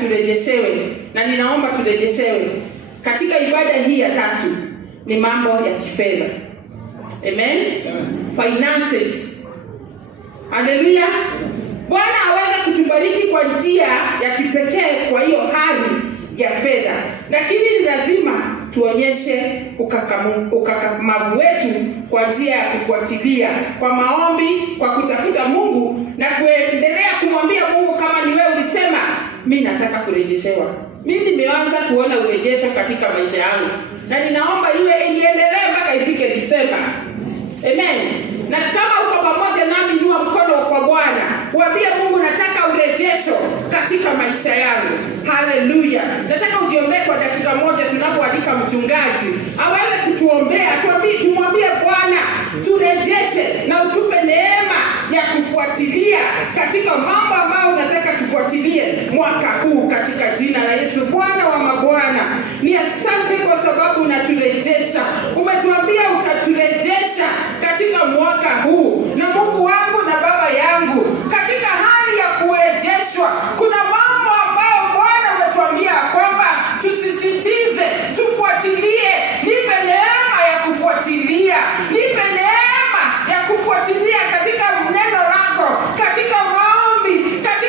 turejeshewe, na ninaomba turejeshewe katika ibada hii ya tatu, ni mambo ya kifedha. Amen. Finances. Haleluya. Bwana aweze kutubariki kwa njia ya kipekee kwa hiyo hali ya fedha, lakini ni lazima tuonyeshe ukakamavu wetu kwa njia ya kufuatilia, kwa maombi, kwa kutafuta Mungu na kuendelea kumwambia Mungu, kama ni wewe ulisema mimi nataka kurejeshewa. Mimi nimeanza kuona urejesho katika maisha yangu, na ninaomba iendelee mpaka ifike Disemba. Amen. Na kama uko pamoja nami, inua mkono kwa Bwana, waambie Mungu, nataka urejesho katika maisha yangu. Haleluya. Nataka ujiombee kwa dakika moja tunapoalika mchungaji aweze kutuombea, tumwambie Bwana turejeshe na utupe neema ya kufuatilia katika mambo ambayo unataka tufuatilie mwaka huu katika jina la Yesu. Bwana wa mabwana, ni asante kwa sababu unaturejesha. Umetuambia utaturejesha katika mwaka huu, na Mungu wangu na Baba yangu, katika hali ya kurejeshwa kuna mambo ambayo Bwana umetuambia kwamba tusisitize, tufuatilie. Nipe neema ya kufuatilia, nipe neema ya kufuatilia katika neno lako, katika maombi, katika